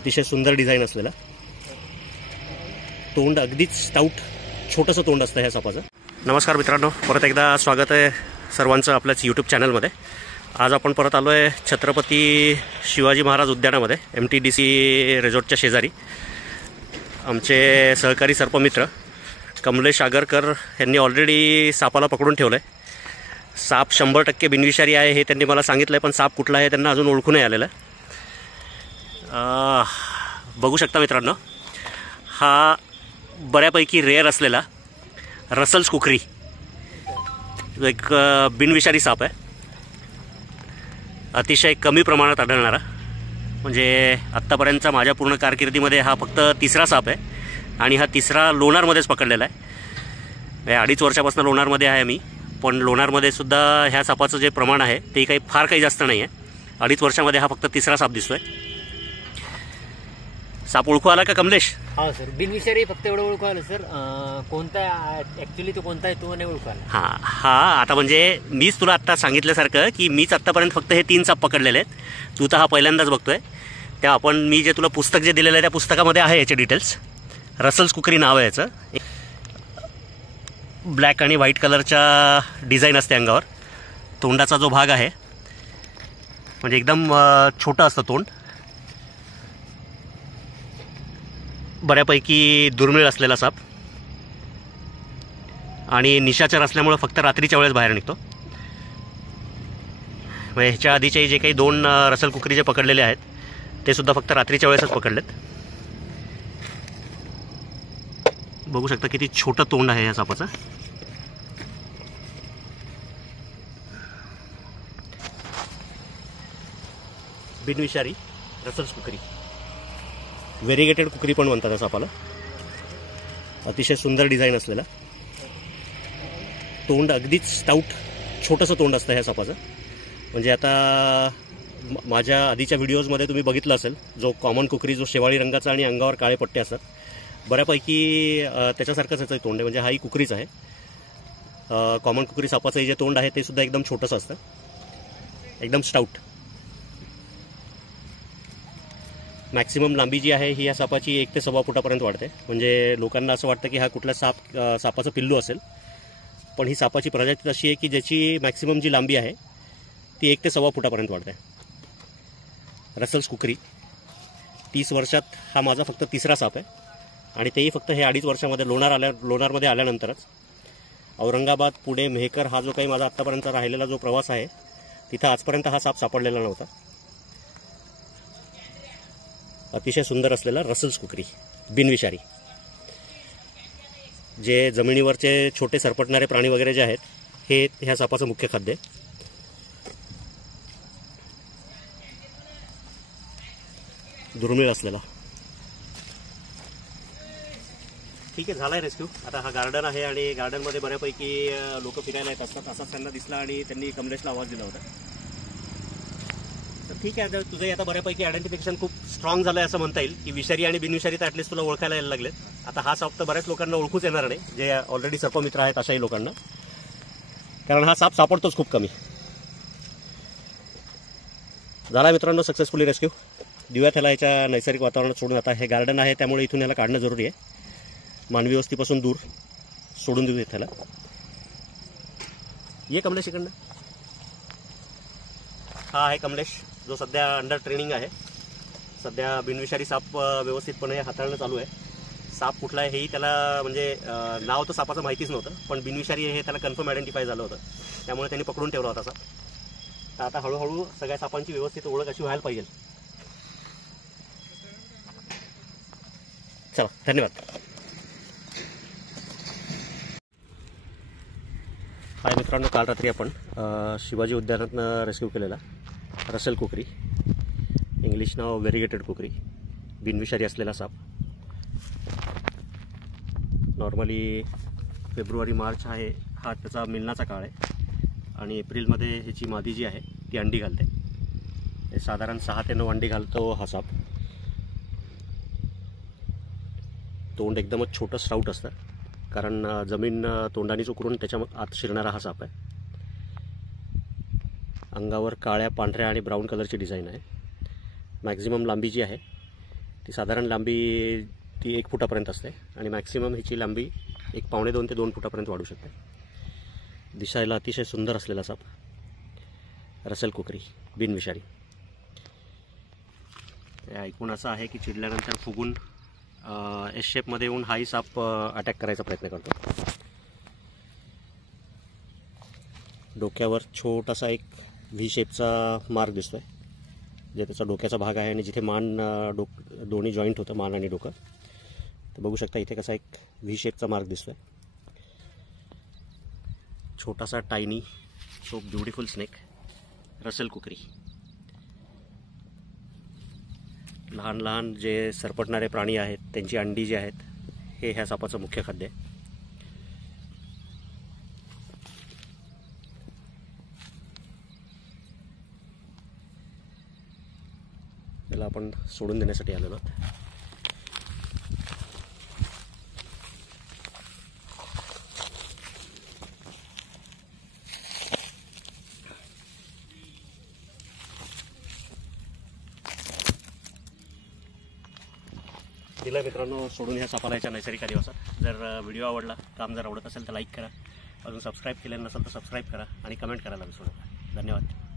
अतिशय सुंदर डिझाईन असलेला तोंड, अगदीच स्टाउट छोटंसं तोंड असतं ह्या सापाचं. नमस्कार मित्रांनो, परत एकदा स्वागत आहे सर्वांचं आपल्याच यूट्यूब चॅनलमध्ये. आज आपण परत आलो आहे छत्रपती शिवाजी महाराज उद्यानामध्ये, MTDC रिसॉर्टच्या शेजारी. आमचे सहकारी सर्पमित्र कमलेश आगरकर यांनी ऑलरेडी सापाला पकडून ठेवलं आहे. साप 100% बिनविषारी आहे हे त्यांनी मला सांगितलं आहे, पण साप कुठला आहे त्यांना अजून ओळखून नाही आलेलं. बघू शकता मित्रांनो, हा बऱ्यापैकी रेअर असलेला रसल्स कुकरी एक बिनविषारी साप आहे. अतिशय कमी प्रमाणात आढळणारा, म्हणजे आत्तापर्यंतचा माझ्या पूर्ण कारकिर्दीमध्ये हा फक्त तिसरा साप आहे आणि हा तिसरा लोणारमध्येच पकडलेला आहे. 2.5 वर्षापासून लोणारमध्ये आहे मी, पण लोणारमध्ये सुद्धा ह्या सापाचं जे प्रमाण आहे ते काही जास्त नाही आहे. 2.5 वर्षामध्ये हा फक्त तिसरा साप दिसतोय. साप ओळखू आला का कमलेश? हा सर, बिनविषारी फक्त एवढं ओळखू आलं सर. कोणता ऍक्च्युली तो कोणता आहे तो नाही ओळखू आला. हा आता म्हणजे मीच तुला आत्ता सांगितल्यासारखं की मीच आत्तापर्यंत फक्त हे 3 साप पकडलेले आहेत. तू तर हा पहिल्यांदाच बघतोय. त्या मी जे तुला पुस्तक जे दिलेलं आहे त्या पुस्तकामध्ये आहे याचे डिटेल्स. रसल्स कुकरी नाव आहे याचं. ब्लॅक आणि व्हाईट कलरच्या डिझाईन असते अंगावर. तोंडाचा जो भाग आहे म्हणजे एकदम छोटं असतं तोंड. बऱ्यापैकी दुर्मिळ असलेला साप आणि निशाचर असल्यामुळे फक्त रात्रीच्या वेळेस बाहेर निघतो. ह्याच्या आधीचे जे काही 2 रसल कुकरी जे पकडलेले आहेत ते सुद्धा फक्त रात्रीच्या वेळेसच पकडलेत. बघू शकता किती छोटं तोंड आहे या सापाचं. बिनविषारी रसल्स कुकरी, व्हेरिगेटेड कुकरी पण म्हणतात या सापाला. अतिशय सुंदर डिझाईन असलेला तोंड, अगदीच स्टाउट छोटंसं तोंड असतं ह्या सापाचं. म्हणजे आता माझ्या आधीच्या व्हिडिओजमध्ये तुम्ही बघितलं असेल, जो कॉमन कुकरी जो शेवाळी रंगाचा आणि अंगावर काळे पट्टे असतात, बऱ्यापैकी त्याच्यासारखंच याचं तोंड आहे. म्हणजे हाही कुकरीच आहे. कॉमन कुकरी सापाचं जे तोंड आहे ते सुद्धा एकदम छोटंसं असतं, एकदम स्टाउट. मॅक्सिमम लांबी जी आहे ही या सापाची 1 ते 1.25 फुटापर्यंत वाढते. म्हणजे लोकांना असं वाटतं की हा कुठला सापाचं पिल्लू असेल, पण ही सापाची प्रजाती अशी आहे की ज्याची मॅक्सिमम जी लांबी आहे ती 1 ते 1.25 फुटापर्यंत वाढते. रसल्स कुकरी 30 वर्षात हा माझा फक्त तिसरा साप आहे आणि तेही फक्त हे 2.5 वर्षामध्ये लोणारमध्ये आल्यानंतरच. औरंगाबाद, पुणे, मेहकर हा जो काही माझा आत्तापर्यंत राहिलेला जो प्रवास आहे तिथं आजपर्यंत हा साप सापडलेला नव्हता. अतिशय सुंदर असलेला रसल्स कुकरी बिनविषारी, जे जमिनीवरचे छोटे सरपटणारे प्राणी वगैरे जे आहेत हे ह्या सापाचं मुख्य खाद्य आहे. दुर्मिळ असलेला. ठीक आहे, झालाय रेस्क्यू. आता हा गार्डन आहे आणि गार्डनमध्ये बऱ्यापैकी लोक फिरायला येत असतात. असाच त्यांना दिसला आणि त्यांनी कमलेशला आवाज दिला होता. तर ठीक आहे, तुझंही आता बऱ्यापैकी आयडेंटिफिकेशन खूप स्ट्रॉंग झालं आहे असं म्हणता येईल की विषारी आणि बिनविषारी तर ॲटलिस्ट तुला ओळखायला यायला लागलेत. आता हा साप तर बऱ्याच लोकांना ओळखूच येणार नाही, जे ऑलरेडी सर्पमित्र आहेत अशाही लोकांना, कारण हा साप सापडतोच खूप कमी. झाला मित्रांनो सक्सेसफुली रेस्क्यू. देऊयात ह्याला याच्या नैसर्गिक वातावरणात सोडून. आता हे गार्डन आहे त्यामुळे इथून ह्याला काढणं जरुरी आहे. मानवी वस्तीपासून दूर सोडून देऊयात ह्याला. ये कमलेश इकडनं. हा आहे कमलेश, जो सध्या अंडर ट्रेनिंग आहे. सध्या बिनविषारी साप व्यवस्थितपणे हाताळणं चालू आहे. साप कुठला आहे हेही त्याला, म्हणजे नाव तर सापाचं माहितीच नव्हतं, पण बिनविषारी हे त्याला कन्फर्म आयडेंटिफाय झालं होतं, त्यामुळे त्यांनी पकडून ठेवला होता साप. तर आता हळूहळू सगळ्या सापांची व्यवस्थित ओळख अशी व्हायला पाहिजे. चला, धन्यवाद. हाय मित्रांनो, काल रात्री आपण शिवाजी उद्यानातनं रेस्क्यू केलेला रसल कुकरी, इंग्लिश नाव व्हेरिगेटेड कुकरी, बिनविषारी असलेला साप. नॉर्मली फेब्रुवारी-मार्च आहे हा त्याचा मिलनाचा काळ आहे आणि एप्रिलमध्ये ह्याची मादी जी आहे ती अंडी घालते. साधारण 6 ते 9 अंडी घालतो हा साप. तोंड एकदमच छोटं स्ट्राउट असतं, कारण जमीन तोंडाने उकरून त्याच्या आत शिरणारा हा साप आहे. अंगावर काळ्या, पांढऱ्या आणि ब्राऊन कलरची डिझाईन आहे. मॅक्झिमम लांबी जी आहे ती साधारण लांबी ती 1 फुटापर्यंत असते आणि मॅक्सिमम हिची लांबी 1.25 ते 2 फुटापर्यंत वाढू शकते. दिसायला अतिशय सुंदर असलेला साप रसेल कोकरी बिनविषारी. ऐकून असं आहे की चिडल्यानंतर फुगून एस शेपमध्ये येऊन हाही साप अटॅक करायचा प्रयत्न करतो. डोक्यावर छोटासा एक व्ही शेपचा मार्क दिसतोय, जे त्याचा डोक्याचा भाग आहे आणि जिथे मान दोन्ही जॉईंट होतं, मान आणि डोकं, तर बघू शकता इथे कसा एक व्ही शेपचा मार्क दिसतोय. छोटासा tiny so beautiful snake Russell kukri. लहान लहान जे सरपटणारे प्राणी आहेत त्यांची अंडी जी आहेत हे ह्या सापाचं मुख्य खाद्य आहे. त्याला आपण सोडून देण्यासाठी आलेलो आहोत. दिला मित्रांनो सोडून ह्या सापाला याच्या नैसर्गिक अधिवासात. जर व्हिडिओ आवडला, काम जर आवडत असेल तर लाईक करा, अजून सबस्क्राईब केलेलं नसेल तर सबस्क्राईब करा आणि कमेंट करायला विसरू नका. धन्यवाद.